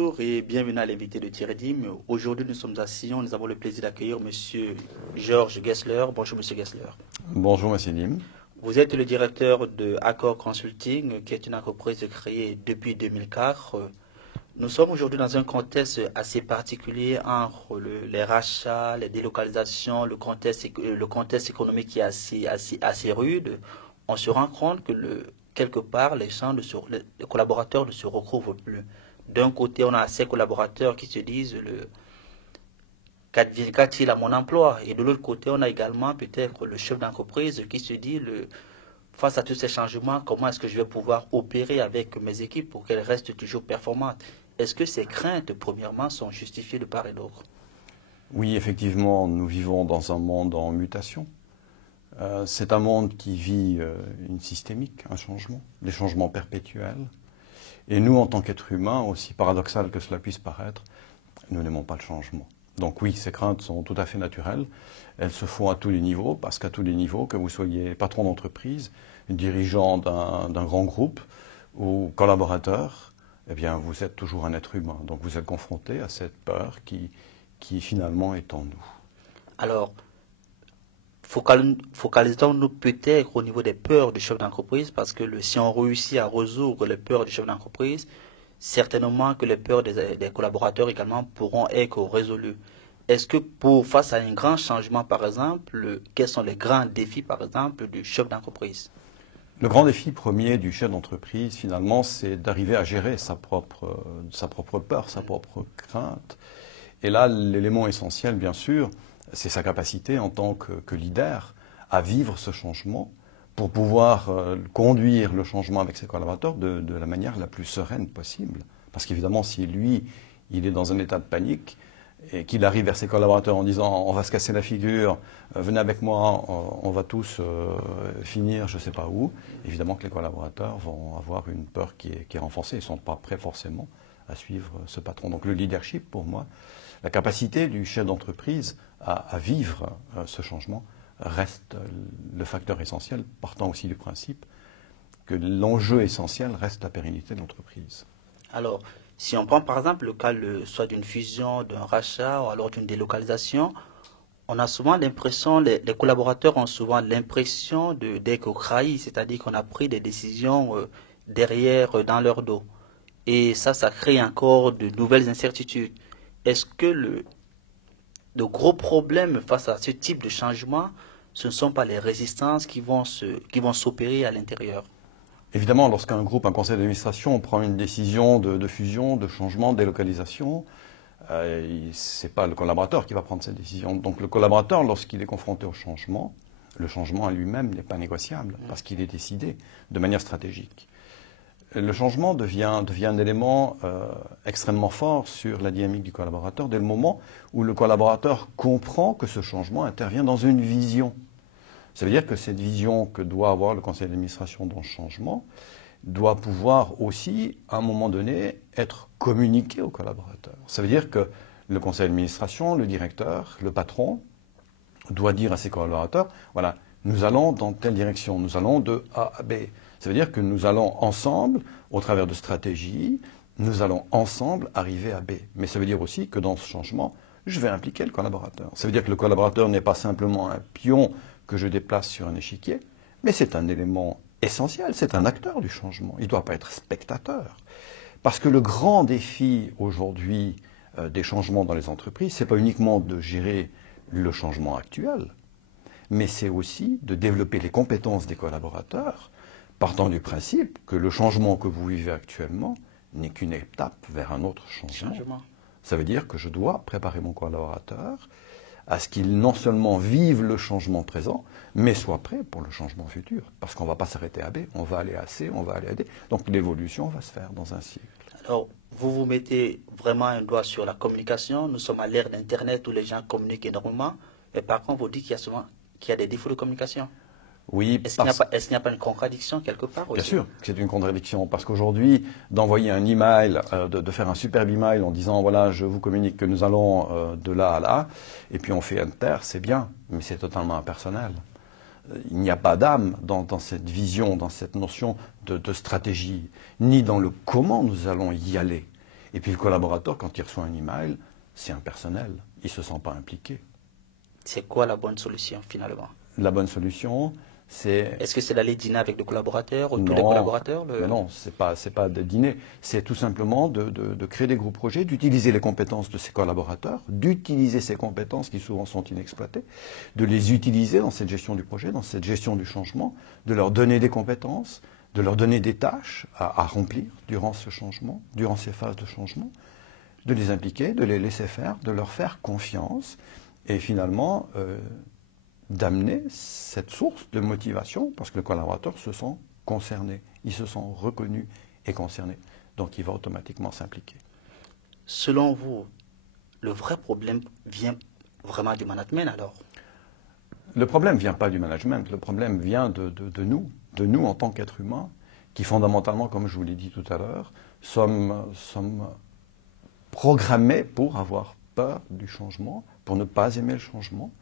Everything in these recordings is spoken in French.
Bonjour et bienvenue à l'invité de Thierry Dim. Aujourd'hui, nous sommes à Sion. Nous avons le plaisir d'accueillir Monsieur Georges Gessler. Bonjour, Monsieur Gessler. Bonjour, Monsieur Dim. Vous êtes le directeur de Accor Consulting, qui est une entreprise créée depuis 2004. Nous sommes aujourd'hui dans un contexte assez particulier entre les rachats, les délocalisations, le contexte économique qui est assez rude. On se rend compte que quelque part, les collaborateurs ne se retrouvent plus. D'un côté, on a ces collaborateurs qui se disent qu'a-t-il à mon emploi? Et de l'autre côté, on a également peut-être le chef d'entreprise qui se dit face à tous ces changements, comment est-ce que je vais pouvoir opérer avec mes équipes pour qu'elles restent toujours performantes? Est-ce que ces craintes, premièrement, sont justifiées de part et d'autre? Oui, effectivement, nous vivons dans un monde en mutation. C'est un monde qui vit une systémique, un changement, des changements perpétuels. Et nous, en tant qu'êtres humains, aussi paradoxal que cela puisse paraître, nous n'aimons pas le changement. Donc oui, ces craintes sont tout à fait naturelles. Elles se font à tous les niveaux, parce qu'à tous les niveaux, que vous soyez patron d'entreprise, dirigeant d'un grand groupe ou collaborateur, eh bien, vous êtes toujours un être humain. Donc vous êtes confronté à cette peur qui finalement est en nous. Alors, focalisons-nous peut-être au niveau des peurs du chef d'entreprise, parce que si on réussit à résoudre les peurs du chef d'entreprise, certainement que les peurs des collaborateurs également pourront être résolues. Est-ce que face à un grand changement, par exemple, quels sont les grands défis, par exemple, du chef d'entreprise? Le grand défi premier du chef d'entreprise, finalement, c'est d'arriver à gérer sa propre peur, sa propre crainte. Et là, l'élément essentiel, bien sûr, c'est sa capacité en tant que leader à vivre ce changement pour pouvoir conduire le changement avec ses collaborateurs de la manière la plus sereine possible. Parce qu'évidemment, si lui, il est dans un état de panique et qu'il arrive vers ses collaborateurs en disant « on va se casser la figure, venez avec moi, on va tous finir je ne sais pas où », évidemment que les collaborateurs vont avoir une peur qui est renforcée et ne sont pas prêts forcément à suivre ce patron. Donc le leadership, pour moi, la capacité du chef d'entreprise à vivre ce changement reste le facteur essentiel, partant aussi du principe que l'enjeu essentiel reste la pérennité de l'entreprise. Alors, si on prend par exemple le cas soit d'une fusion, d'un rachat ou alors d'une délocalisation, on a souvent l'impression, les collaborateurs ont souvent l'impression d'être trahis, c'est-à-dire qu'on a pris des décisions derrière, dans leur dos. Et ça crée encore de nouvelles incertitudes. Est-ce que le gros problème face à ce type de changement, ce ne sont pas les résistances qui vont s'opérer à l'intérieur? Évidemment, lorsqu'un groupe, un conseil d'administration prend une décision de fusion, de changement, de délocalisation, ce n'est pas le collaborateur qui va prendre cette décision. Donc le collaborateur, lorsqu'il est confronté au changement, le changement à lui-même n'est pas négociable parce qu'il est décidé de manière stratégique. Le changement devient un élément extrêmement fort sur la dynamique du collaborateur dès le moment où le collaborateur comprend que ce changement intervient dans une vision. Ça veut dire que cette vision que doit avoir le conseil d'administration dans le changement doit pouvoir aussi, à un moment donné, être communiquée aux collaborateurs. Ça veut dire que le conseil d'administration, le directeur, le patron, doit dire à ses collaborateurs, voilà, nous allons dans telle direction, nous allons de A à B. Ça veut dire que nous allons ensemble, au travers de stratégies, nous allons ensemble arriver à B. Mais ça veut dire aussi que dans ce changement, je vais impliquer le collaborateur. Ça veut dire que le collaborateur n'est pas simplement un pion que je déplace sur un échiquier, mais c'est un élément essentiel, c'est un acteur du changement. Il ne doit pas être spectateur. Parce que le grand défi aujourd'hui des changements dans les entreprises, ce n'est pas uniquement de gérer le changement actuel, mais c'est aussi de développer les compétences des collaborateurs, partant du principe que le changement que vous vivez actuellement n'est qu'une étape vers un autre changement. Ça veut dire que je dois préparer mon collaborateur à ce qu'il non seulement vive le changement présent, mais soit prêt pour le changement futur. Parce qu'on ne va pas s'arrêter à B, on va aller à C, on va aller à D. Donc l'évolution va se faire dans un cycle. Alors, vous mettez vraiment un doigt sur la communication. Nous sommes à l'ère d'Internet où les gens communiquent énormément. Mais par contre, vous dites qu'il y a des défauts de communication. Oui, Est-ce qu'il n'y a pas une contradiction quelque part aussi? Bien sûr que c'est une contradiction, parce qu'aujourd'hui, d'envoyer un email, de faire un superbe email en disant, voilà, je vous communique que nous allons de là à là, et puis on fait enter, c'est bien, mais c'est totalement impersonnel. Il n'y a pas d'âme dans cette vision, dans cette notion de stratégie, ni dans le comment nous allons y aller. Et puis le collaborateur, quand il reçoit un email, c'est impersonnel, il ne se sent pas impliqué. C'est quoi la bonne solution finalement? La bonne solution, c'est... Est-ce que c'est d'aller dîner avec les collaborateurs ou tous les Non, collaborateurs? mais non, c'est pas de dîner. C'est tout simplement de créer des groupes projets, d'utiliser les compétences de ses collaborateurs, d'utiliser ces compétences qui souvent sont inexploitées, de les utiliser dans cette gestion du projet, dans cette gestion du changement, de leur donner des compétences, de leur donner des tâches à remplir durant ce changement, durant ces phases de changement, de les impliquer, de les laisser faire, de leur faire confiance et finalement d'amener cette source de motivation parce que le collaborateur se sent concerné, il se sent reconnu et concerné. Donc il va automatiquement s'impliquer. Selon vous, le vrai problème vient vraiment du management alors? Le problème ne vient pas du management, le problème vient de nous en tant qu'êtres humains, qui fondamentalement, comme je vous l'ai dit tout à l'heure, sommes programmés pour avoir peur du changement, pour ne pas aimer le changement.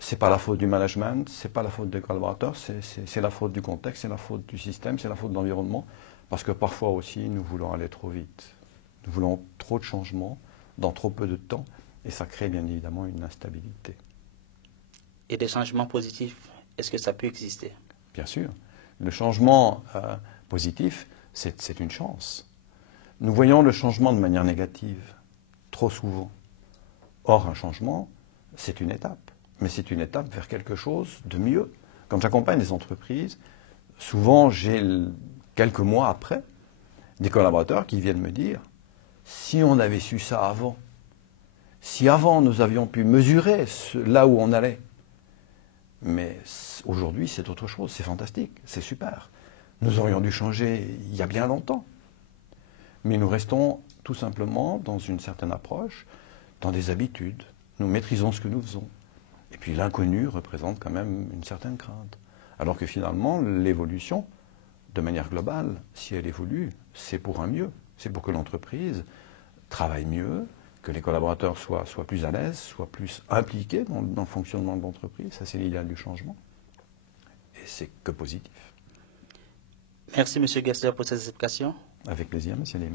C'est pas la faute du management, c'est pas la faute des collaborateurs, c'est la faute du contexte, c'est la faute du système, c'est la faute de l'environnement, parce que parfois aussi nous voulons aller trop vite. Nous voulons trop de changements dans trop peu de temps, et ça crée bien évidemment une instabilité. Et des changements positifs, est-ce que ça peut exister? Bien sûr. Le changement positif, c'est une chance. Nous voyons le changement de manière négative, trop souvent. Or, un changement, c'est une étape. Mais c'est une étape vers quelque chose de mieux. Quand j'accompagne des entreprises, souvent j'ai, quelques mois après, des collaborateurs qui viennent me dire « Si on avait su ça avant, si avant nous avions pu mesurer là où on allait, mais aujourd'hui c'est autre chose, c'est fantastique, c'est super. Nous aurions dû changer il y a bien longtemps. » Mais nous restons tout simplement dans une certaine approche, dans des habitudes. Nous maîtrisons ce que nous faisons. Et puis l'inconnu représente quand même une certaine crainte. Alors que finalement, l'évolution, de manière globale, si elle évolue, c'est pour un mieux. C'est pour que l'entreprise travaille mieux, que les collaborateurs soient plus à l'aise, soient plus impliqués dans le fonctionnement de l'entreprise. Ça, c'est l'idéal du changement. Et c'est que positif. Merci, M. Gessler, pour ces explications. Avec plaisir, M. Lémy.